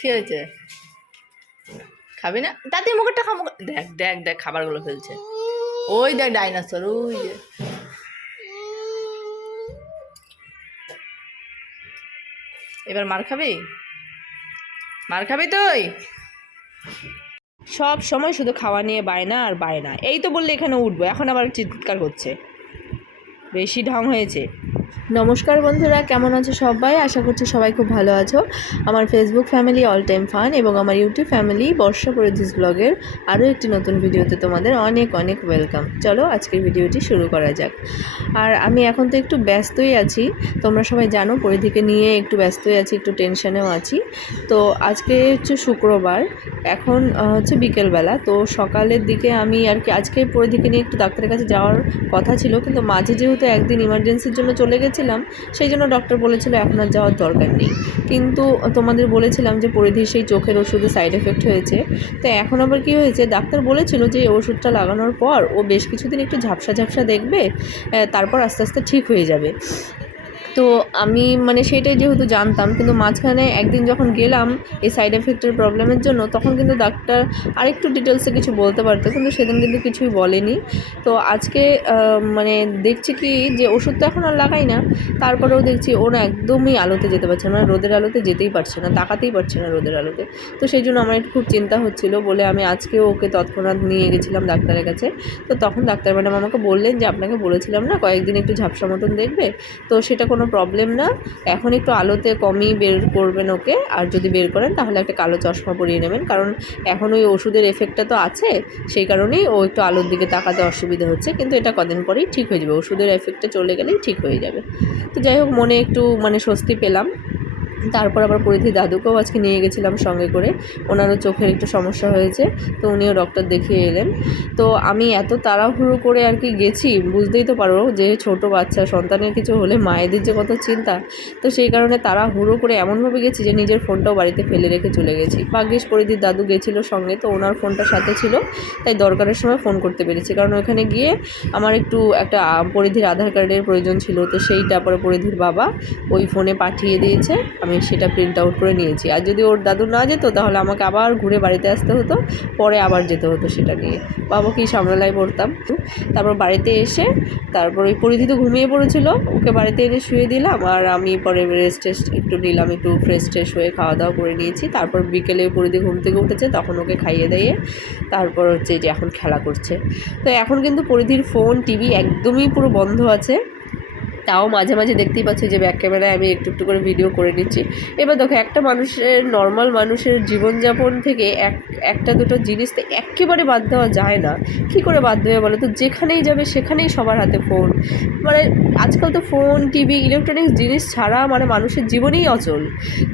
কি হয়েছে? খাবি না? তাতে মুখেরটা খা দেখ দেখ দেখ খাবারগুলো ফেলছে। ওই দেখ ডাইনোসর ওই যে। এবার মার খাবি? মার খাবি তুই? সব সময় শুধু খাওয়া নিয়ে বায়না আর বায়না। এই তো বললে এখানে উঠবো এখন আবার চিৎকার করছে বেশি ঢং হয়েছে। নমস্কার বন্ধুরা, কেমন আছো সবাই? আশা করছি সবাই খুব ভালো আছো। আমার Facebook family all time fun এবং আমার ইউটিউব ফ্যামিলি বর্ষা পরিধিস ব্লগের আরও একটি নতুন ভিডিওতে তোমাদের অনেক অনেক ওয়েলকাম চলো আজকের ভিডিওটি শুরু করা যাক। আর আমি এখন তো একটু ব্যস্তই আছি, তোমরা সবাই জানো পরিধিকে নিয়ে একটু ব্যস্তই আছি, একটু টেনশনেও আছি। তো আজকে হচ্ছে শুক্রবার, এখন হচ্ছে বিকেলবেলা। তো সকালের দিকে আমি আর কি আজকে পরিধিকে নিয়ে একটু ডাক্তারের কাছে যাওয়ার কথা ছিল, কিন্তু মাঝে যেহেতু একদিন ইমার্জেন্সির জন্য চলে গেছিলাম, সেই জন্য ডক্টর বলেছিল এখন আর যাওয়ার দরকার নেই। কিন্তু তোমাদের বলেছিলাম যে পরিধির সেই চোখের ওষুধে সাইড এফেক্ট হয়েছে। তো এখন আবার কি হয়েছে, ডাক্তার বলেছিল যে এই ওষুধটা লাগানোর পর ও বেশ কিছুদিন একটু ঝাপসা ঝাপসা দেখবে তারপর আস্তে আস্তে ঠিক হয়ে যাবে। তো আমি মানে সেটাই যেহেতু জানতাম, কিন্তু মাঝখানে একদিন যখন গেলাম এই সাইড এফেক্টের প্রবলেমের জন্য, তখন কিন্তু ডাক্তার আরেকটু ডিটেলসে কিছু বলতে পারতো, কিন্তু সেদিন কিন্তু কিছুই বলেনি। তো আজকে মানে দেখছি কি যে ওষুধ তো এখন আর লাগাই না, তারপরেও দেখছি ও না একদমই আলোতে যেতে পারছে না মানে রোদের আলোতে যেতেই পারছে না, তাকাতেই পারছে না রোদের আলোতে। তো সেই জন্য আমার একটু খুব চিন্তা হচ্ছিল বলে আমি আজকেও ওকে তৎক্ষণাৎ নিয়ে গেছিলাম ডাক্তারের কাছে। তো তখন ডাক্তার ম্যাডাম আমাকে বললেন যে, আপনাকে বলেছিলাম না, কয়েকদিন একটু ঝাপসা মতন দেখবে? তো সেটা কোনো প্রবলেম না। এখন একটু আলোতে কমই বের করবেন ওকে। আর যদি বের করেন, তাহলে একটা কালো চশমা পরিয়ে নেবেন। কারণ এখন ওই ওষুধের এফেক্টটা তো আছে, সেই কারণেই ও একটু আলোর দিকে তাকাতে অসুবিধা হচ্ছে। কিন্তু এটা কদিন পরেই ঠিক হয়ে যাবে। ওষুধের এফেক্টটা চলে গেলেই ঠিক হয়ে যাবে। তো যাই হোক, মনে একটু মানে স্বস্তি পেলাম। তারপর আবার পরিধি দাদুকেও আজকে নিয়ে গেছিলাম সঙ্গে করে। ওনারও চোখের একটু সমস্যা হয়েছে, তো উনিও ডক্টর দেখিয়ে এলেন। তো আমি এত তাড়াহুড়ো করে আর কি গেছি, বুঝতেই তো পারো যে ছোট বাচ্চা, সন্তানের কিছু হলে মায়েদের যে কত চিন্তা। তো সেই কারণে তাড়াহুড়ো করে এমনভাবে গেছি যে নিজের ফোনটাও বাড়িতে ফেলে রেখে চলে গেছি। ভাগ্যিস পরিধির দাদু গেছিল সঙ্গে, তো ওনার ফোনটা সাথে ছিল, তাই দরকারের সময় ফোন করতে পেরেছি। কারণ ওখানে গিয়ে আমার একটু একটা পরিধির আধার কার্ডের প্রয়োজন ছিল, তো সেইটা পরে পরিধির বাবা ওই ফোনে পাঠিয়ে দিয়েছে। আমি সেটা প্রিন্ট আউট করে নিয়েছি। আর যদি ওর দাদু না যেত, তাহলে আমাকে আবার ঘুরে বাড়িতে আসতে হতো, পরে আবার যেতে হতো সেটা নিয়ে। বাবাকেই সামলালাই পড়তাম? তারপর বাড়িতে এসে, তারপর ওই পরিধি তো ঘুমিয়ে পড়েছিল, ওকে বাড়িতে এনে শুয়ে দিলাম, আর আমি পরে রেস্ট টেস্ট একটু নিলাম, একটু ফ্রেশ ট্রেশ হয়ে খাওয়া দাওয়া করে নিয়েছি। তারপর বিকেলে পরিধি ঘুম থেকে উঠেছে, তখন ওকে খাইয়ে দাইয়ে তারপর হচ্ছে যে এখন খেলা করছে। তো এখন কিন্তু পরিধির ফোন টিভি একদমই পুরো বন্ধ আছে। তাও মাঝে মাঝে দেখতেই পাচ্ছি যে ব্যাক ক্যামেরায় আমি একটু একটু করে ভিডিও করে নিচ্ছি। এবার দেখো, একটা মানুষের নর্মাল মানুষের জীবনযাপন থেকে এক, একটা দুটো জিনিস তো একেবারে বাদ দেওয়া যায় না। কী করে বাদ দেবে বলো তো? যেখানেই যাবে, সেখানেই সবার হাতে ফোন মানে আজকাল তো ফোন টিভি ইলেকট্রনিক্স জিনিস ছাড়া মানে মানুষের জীবনেই অচল।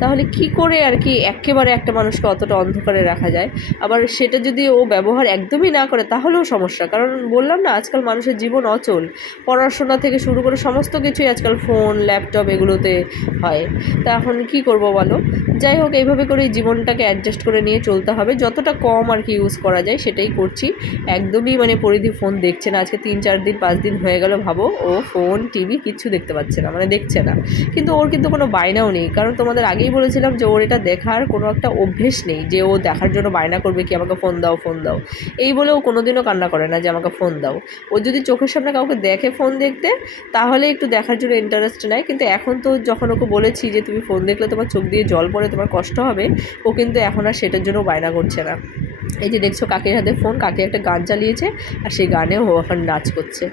তাহলে কি করে আর কি একেবারে একটা মানুষকে অতটা অন্ধকারে রাখা যায়? আবার সেটা যদি ও ব্যবহার একদমই না করে, তাহলেও সমস্যা। কারণ বললাম না, আজকাল মানুষের জীবন অচল। পড়াশোনা থেকে শুরু করে সমস্ত কিছুই আজকাল ফোন ল্যাপটপ এগুলোতে হয়। তা এখন কি করব বলো? যাই হোক, এইভাবে করে জীবনটাকে অ্যাডজাস্ট করে নিয়ে চলতে হবে। যতটা কম আর কি ইউজ করা যায় সেটাই করছি। একদমই মানে পরিধি ফোন দেখছে না। আজকে তিন, চার দিন, পাঁচ দিন হয়ে গেল ভাবো, ও ফোন টিভি কিচ্ছু দেখতে পাচ্ছে না মানে দেখছে না। কিন্তু ওর কিন্তু কোনো বায়নাও নেই। কারণ তোমাদের আগেই বলেছিলাম যে ওর এটা দেখার কোনো একটা অভ্যেস নেই যে ও দেখার জন্য বায়না করবে কি আমাকে ফোন দাও ফোন দাও। এই বলে ও কোনোদিনও কান্না করে না যে আমাকে ফোন দাও। ও যদি চোখের সামনে কাউকে দেখে ফোন দেখতে, তাহলে একটু দেখার জন্য ইন্টারেস্ট নেয় কিন্তু এখন তো যখন ওকে বলেছি যে, তুমি ফোন দেখলে তোমার চোখ দিয়ে জল পড়ে, তোমার কষ্ট হবে, ও কিন্তু এখন আর সেটার জন্য বায়না করছে না। এই যে দেখছ কাকের হাতে ফোন, কাকে একটা গান চালিয়েছে আর সেই গানেও ও এখন নাচ করছে।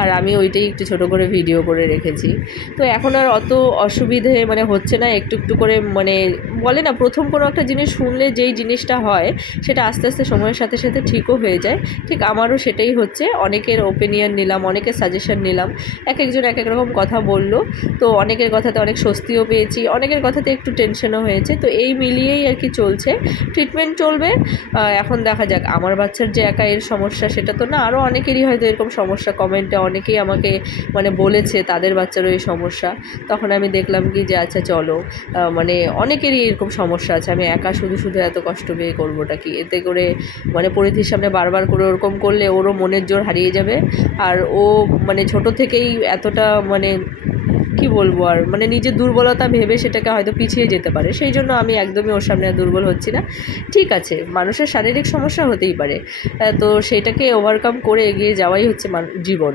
আর আমি ওইটাই একটু ছোট করে ভিডিও করে রেখেছি। তো এখন আর অত অসুবিধে মানে হচ্ছে না, একটু একটু করে মানে বলে না, প্রথম কোনো একটা জিনিস শুনলে যেই জিনিসটা হয় সেটা আস্তে আস্তে সময়ের সাথে সাথে ঠিকও হয়ে যায়। ঠিক আমারও সেটাই হচ্ছে, অনেকের ওপিনিয়ন নিলাম, অনেকের সাজেশন নিলাম এক একজন এক এক রকম কথা বলল। তো অনেকের কথাতে অনেক স্বস্তিও পেয়েছি, অনেকের কথাতে একটু টেনশনও হয়েছে। তো এই মিলিয়েই আর কি চলছে। ট্রিটমেন্ট চলবে এখন দেখা যাক। আমার বাচ্চার যে একা এর সমস্যা, সেটা তো না আরও অনেকেরই হয়তো এরকম সমস্যা। কমেন্টে অনেকেই আমাকে মানে বলেছে তাদের বাচ্চারও এই সমস্যা। তখন আমি দেখলাম কি যে আচ্ছা চলো। মানে অনেকেরই এরকম সমস্যা আছে। আমি একা শুধু শুধু এত কষ্ট পেয়ে করবোটা কি? এতে করে মানে পরিধির সামনে বারবার করে ওরকম করলে ওরও মনের জোর হারিয়ে যাবে। আর ও মানে ছোট থেকেই এতটা মানে কি বলব আর? মানে নিজের দুর্বলতা ভেবে সেটাকে হয়তো পিছিয়ে যেতে পারে। সেই জন্য আমি একদমই ওর সামনে দুর্বল হচ্ছি না। ঠিক আছে, মানুষের শারীরিক সমস্যা হতেই পারে। তো সেটাকে ওভারকাম করে এগিয়ে যাওয়াই হচ্ছে জীবন।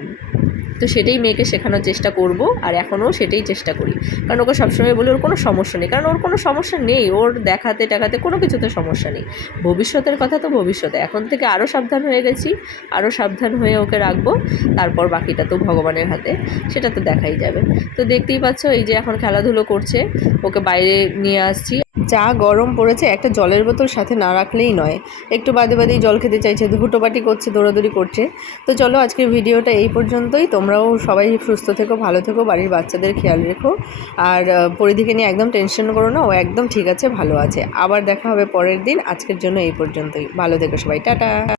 তো সেটাই মেয়েকে শেখানোর চেষ্টা করব আর এখনও সেটাই চেষ্টা করি। কারণ ওকে সবসময় বলি, ওর কোনো সমস্যা নেই। কারণ ওর কোনো সমস্যা নেই, ওর দেখাতে টাকাতে কোনো কিছুতে সমস্যা নেই। ভবিষ্যতের কথা তো ভবিষ্যতে। এখন থেকে আরও সাবধান হয়ে গেছি, আরও সাবধান হয়ে ওকে রাখব, তারপর বাকিটা তো ভগবানের হাতে, সেটা তো দেখাই যাবে। তো দেখতেই পাচ্ছ এই যে এখন খেলাধুলো করছে, ওকে বাইরে নিয়ে আসছি। যা গরম পড়েছে একটা জলের বোতল সাথে না রাখলেই নয়। একটু বাদে বাদেই জল খেতে চাইছে ধুটোপাটি করছে, দৌড়াদৌড়ি করছে। তো চলো আজকের ভিডিওটা এই পর্যন্তই। তোমরাও সবাই সুস্থ থেকো, ভালো থেকো, বাড়ির বাচ্চাদের খেয়াল রেখো। আর পরিধিকে নিয়ে একদম টেনশন করো না, ও একদম ঠিক আছে, ভালো আছে। আবার দেখা হবে পরের দিন। আজকের জন্য এই পর্যন্তই। ভালো থেকো সবাই, টাটা।